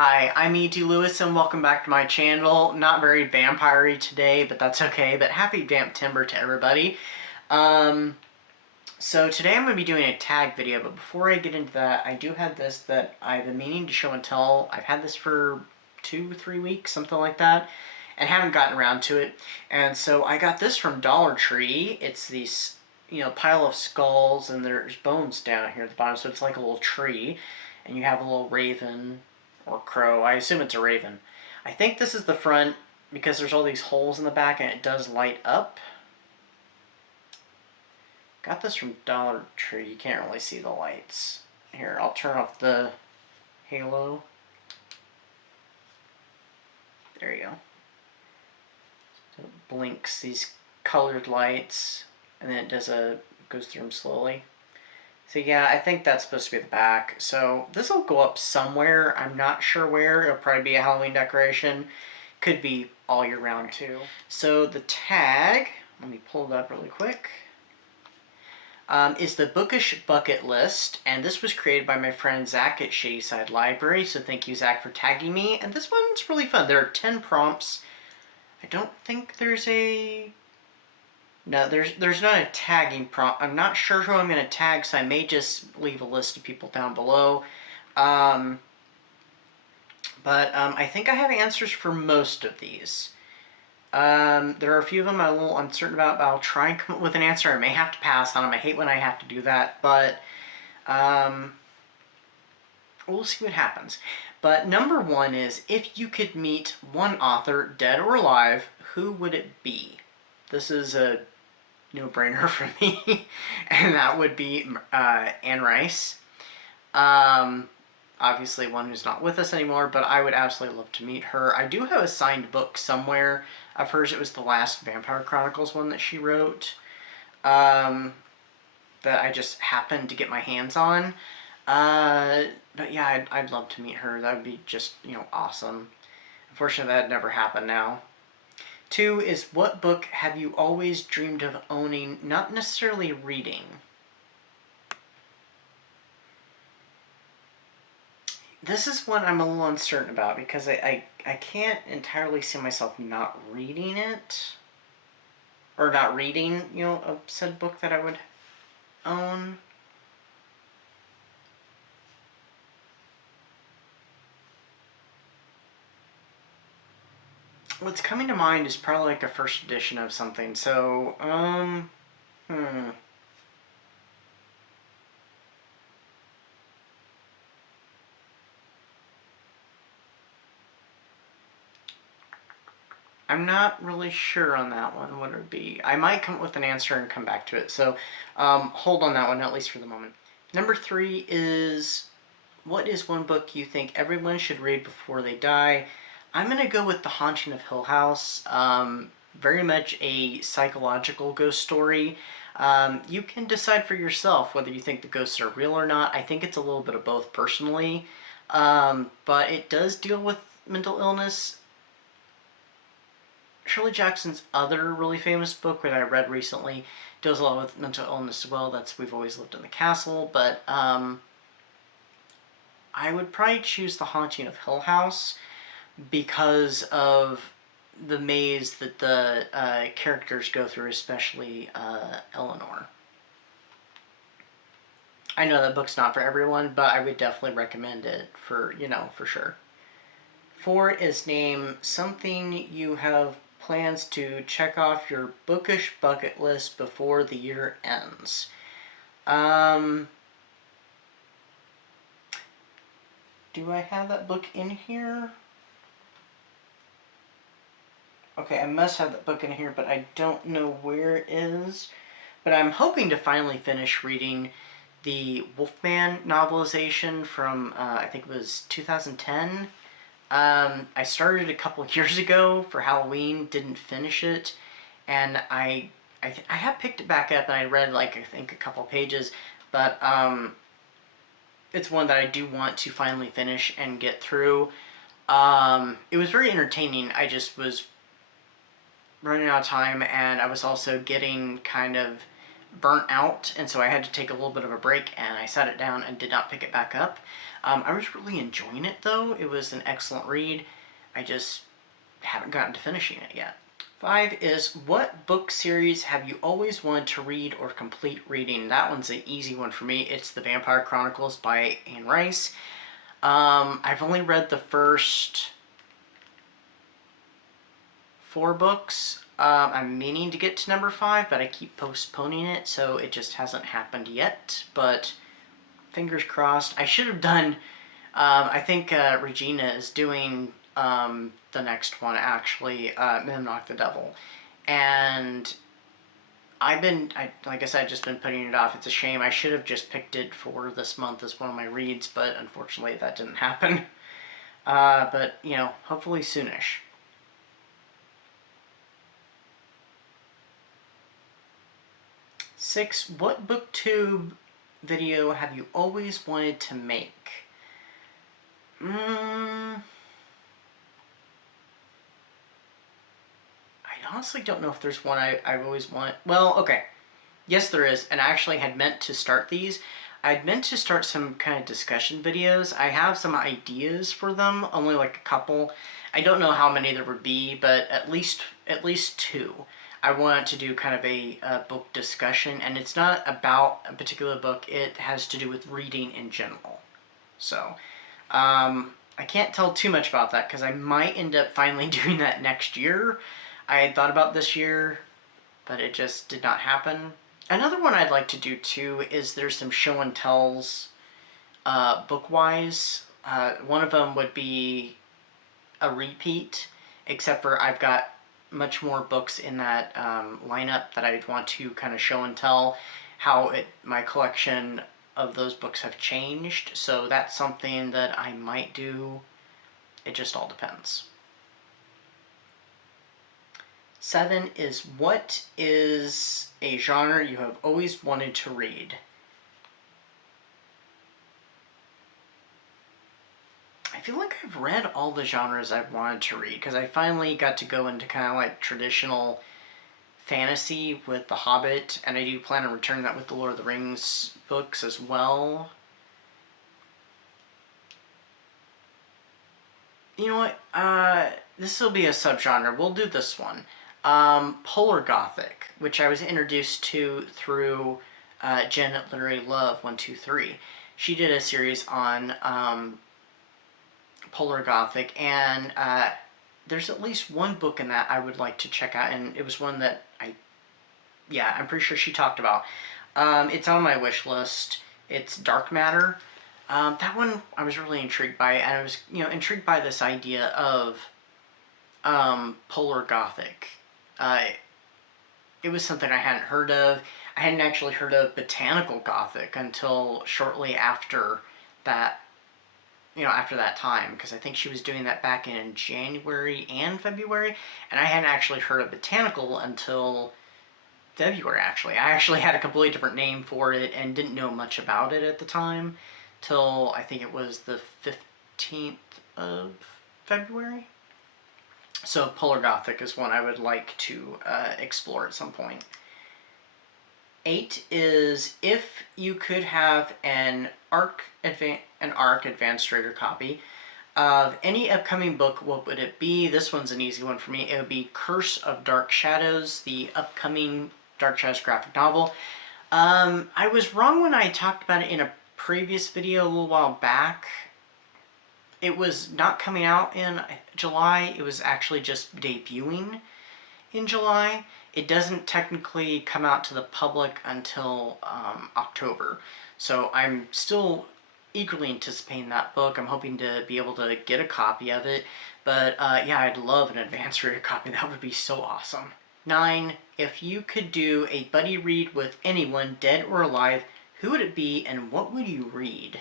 Hi, I'm E.T. Lewis and welcome back to my channel. Not very vampire-y today, but that's okay. But happy Vamp Timber to everybody. So today I'm going to be doing a tag video, but before I get into that, I do have this that I've been meaning to show and tell. I've had this for 2-3 weeks, something like that, and haven't gotten around to it. And so I got this from Dollar Tree. It's these, pile of skulls, and there's bones down here at the bottom, so it's like a little tree. And you have a little raven or crow. I assume it's a raven. I think this is the front because there's all these holes in the back and it does light up. Got this from Dollar Tree. You can't really see the lights. Here, I'll turn off the halo. There you go. So it blinks these colored lights and then it goes through them slowly. So yeah, I think that's supposed to be the back. So this will go up somewhere. I'm not sure where. It'll probably be a Halloween decoration. Could be all year round too. So the tag, let me pull it up really quick, is the Bookish Bucket list. And this was created by my friend Zach at Shadyside Library. So thank you, Zach, for tagging me. And this one's really fun. There are 10 prompts. I don't think there's a... No, there's not a tagging prompt. I'm not sure who I'm going to tag, so I may just leave a list of people down below. I think I have answers for most of these. There are a few of them I'm a little uncertain about, but I'll try and come up with an answer. I may have to pass on them. I hate when I have to do that, but we'll see what happens. But number one is, if you could meet one author, dead or alive, who would it be? This is a no-brainer for me, and that would be Anne Rice. Obviously one who's not with us anymore, but I would absolutely love to meet her. I do have a signed book somewhere of hers. It was the last Vampire Chronicles one that she wrote, that I just happened to get my hands on. But yeah, I'd love to meet her. That would be just, awesome. Unfortunately, that never happened now. 2 is, what book have you always dreamed of owning, not necessarily reading? This is one I'm a little uncertain about because I can't entirely see myself not reading it. Or not reading, a said book that I would own. What's coming to mind is probably like a first edition of something, so, I'm not really sure on that one, what it would be. I might come up with an answer and come back to it, so hold on that one, at least for the moment. Number 3 is, what is one book you think everyone should read before they die? I'm going to go with The Haunting of Hill House. Very much a psychological ghost story. You can decide for yourself whether you think the ghosts are real or not. I think it's a little bit of both personally. But it does deal with mental illness. Shirley Jackson's other really famous book that I read recently deals a lot with mental illness as well. That's We've Always Lived in the Castle. But I would probably choose The Haunting of Hill House, because of the maze that the characters go through, especially Eleanor. I know that book's not for everyone, but I would definitely recommend it for sure. 4 is, name something you have plans to check off your bookish bucket list before the year ends. Do I have that book in here? Okay, I must have that book in here, but I don't know where it is. But I'm hoping to finally finish reading the Wolfman novelization from, I think it was 2010. I started a couple of years ago for Halloween, didn't finish it, and I have picked it back up and I read, like, I think a couple of pages, but it's one that I do want to finally finish and get through. It was very entertaining. I just was running out of time, and I was also getting kind of burnt out, and so I had to take a little bit of a break, and I sat it down and did not pick it back up. I was really enjoying it though. It was an excellent read. I just haven't gotten to finishing it yet. 5 is, what book series have you always wanted to read or complete reading? That one's an easy one for me. It's The Vampire Chronicles by Anne Rice. I've only read the first 4 books. I'm meaning to get to number 5, but I keep postponing it, so it just hasn't happened yet. But fingers crossed. I should have done, I think Regina is doing the next one, actually, Mimnock the Devil. And like I said, I've just been putting it off. It's a shame. I should have just picked it for this month as one of my reads, but unfortunately that didn't happen. But, you know, hopefully soonish. 6, what Booktube video have you always wanted to make? I honestly don't know if there's one I've always wanted. Well, okay. Yes, there is, and I actually had meant to start these. I'd meant to start some kind of discussion videos. I have some ideas for them, only like a couple. I don't know how many there would be, but at least 2. I want to do kind of a book discussion, and it's not about a particular book. It has to do with reading in general. So, I can't tell too much about that because I might end up finally doing that next year. I had thought about this year, but it just did not happen. Another one I'd like to do too is there's some show and tells book-wise. One of them would be a repeat, except for I've got much more books in that lineup that I'd want to kind of show and tell how my collection of those books have changed. So that's something that I might do. It just all depends. 7 is, what is a genre you have always wanted to read? I feel like I've read all the genres I've wanted to read, because I finally got to go into kind of like traditional fantasy with The Hobbit, and I do plan on returning that with the Lord of the Rings books as well. You know what? This will be a subgenre. We'll do this one. Polar Gothic, which I was introduced to through Jen at Literary Love 123. She did a series on Polar Gothic, and there's at least one book in that I would like to check out, and it was one that I'm pretty sure she talked about. It's on my wish list. It's Dark Matter. That one I was really intrigued by, and I was, intrigued by this idea of Polar Gothic. It was something I hadn't heard of. I hadn't actually heard of Botanical Gothic until shortly after that, after that time, because I think she was doing that back in January and February, and I hadn't actually heard of Botanical until February, actually. I actually had a completely different name for it and didn't know much about it at the time, till I think it was the 15th of February. So Polar Gothic is one I would like to explore at some point. 8 is, if you could have an ARC Advanced Reader copy of any upcoming book, what would it be? This one's an easy one for me. It would be Curse of Dark Shadows, the upcoming Dark Shadows graphic novel. I was wrong when I talked about it in a previous video a little while back. It was not coming out in July. It was actually just debuting in July. It doesn't technically come out to the public until October. So I'm still eagerly anticipating that book. I'm hoping to be able to get a copy of it. But yeah, I'd love an advanced reader copy. That would be so awesome. 9, if you could do a buddy read with anyone, dead or alive, who would it be and what would you read?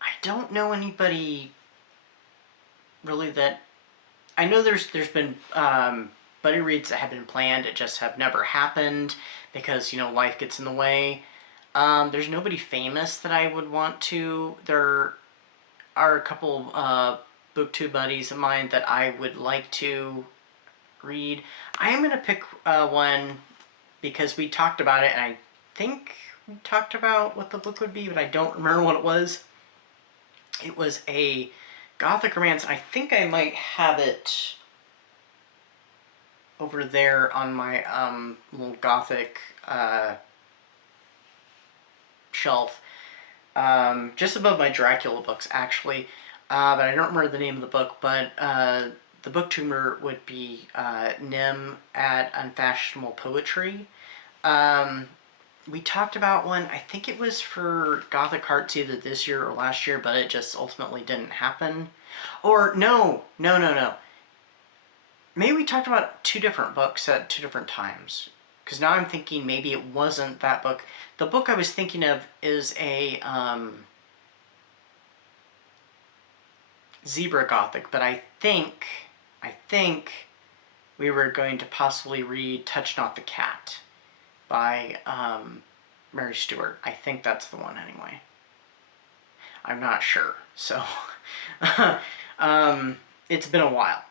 I don't know anybody really that... I know there's been buddy reads that have been planned, it just have never happened because, life gets in the way. There's nobody famous that I would want to. There are a couple Booktube buddies of mine that I would like to read. I am going to pick one because we talked about it, and I think we talked about what the book would be, but I don't remember what it was. It was a Gothic romance. I think I might have it over there on my little Gothic shelf, just above my Dracula books, actually. But I don't remember the name of the book, but the booktuber would be Nim at Unfashionable Poetry. We talked about one, I think it was for Gothic Hearts either this year or last year, but it just ultimately didn't happen. Or, no. Maybe we talked about two different books at two different times. Because now I'm thinking maybe it wasn't that book. The book I was thinking of is a Zebra Gothic, but I think we were going to possibly read Touch Not the Cat by Mary Stewart. I think that's the one anyway. I'm not sure. So, it's been a while.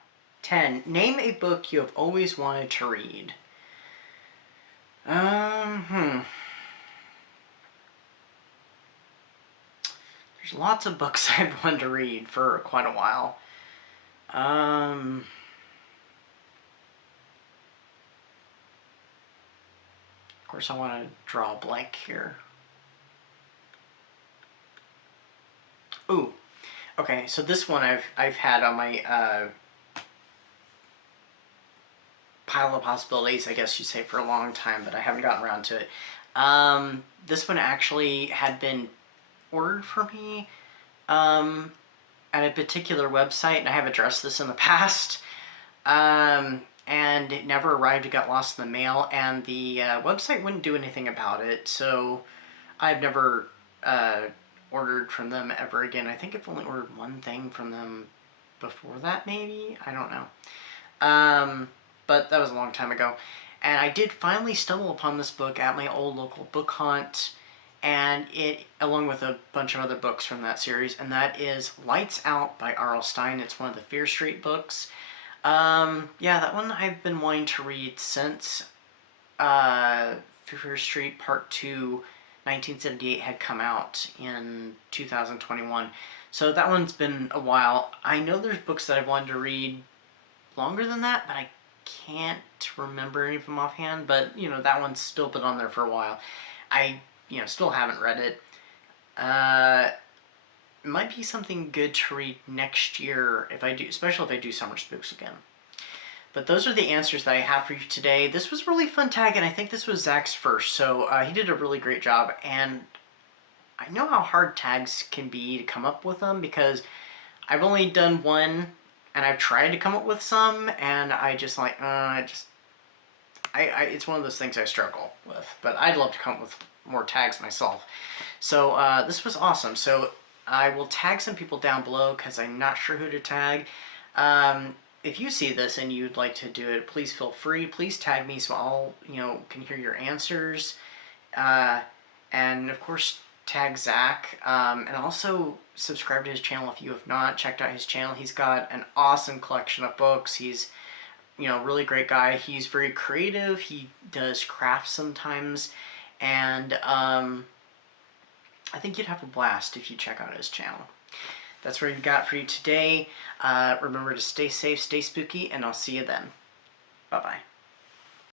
10. Name a book you have always wanted to read. There's lots of books I've wanted to read for quite a while. Of course, I want to draw a blank here. Ooh, okay. So this one I've had on my pile of possibilities, I guess you'd say, for a long time, but I haven't gotten around to it. This one actually had been ordered for me at a particular website, and I have addressed this in the past. And it never arrived. It got lost in the mail, and the website wouldn't do anything about it, so I've never ordered from them ever again. I think I've only ordered one thing from them before that, maybe? I don't know. But that was a long time ago. And I did finally stumble upon this book at my old local book hunt, and it, along with a bunch of other books from that series, and that is Lights Out by R.L. Stine. It's one of the Fear Street books. Yeah, that one I've been wanting to read since Fear Street Part 2, 1978 had come out in 2021. So that one's been a while. I know there's books that I've wanted to read longer than that, but I can't remember any of them offhand. But, you know, that one's still been on there for a while. I, you know, still haven't read it. It might be something good to read next year, if I do, especially if I do Summer Spooks again. But those are the answers that I have for you today. This was a really fun tag, and I think this was Zach's first, so he did a really great job. And I know how hard tags can be to come up with them, because I've only done one, and I've tried to come up with some, and I just like, it's one of those things I struggle with. But I'd love to come up with more tags myself. So this was awesome. So I will tag some people down below, because I'm not sure who to tag. If you see this and you'd like to do it, please feel free. Please tag me so I'll, can hear your answers. And of course, tag Zach. And also subscribe to his channel if you have not checked out his channel. He's got an awesome collection of books. He's, really great guy. He's very creative. He does crafts sometimes. And I think you'd have a blast if you check out his channel. That's what we've got for you today. Remember to stay safe, stay spooky, and I'll see you then. Bye-bye.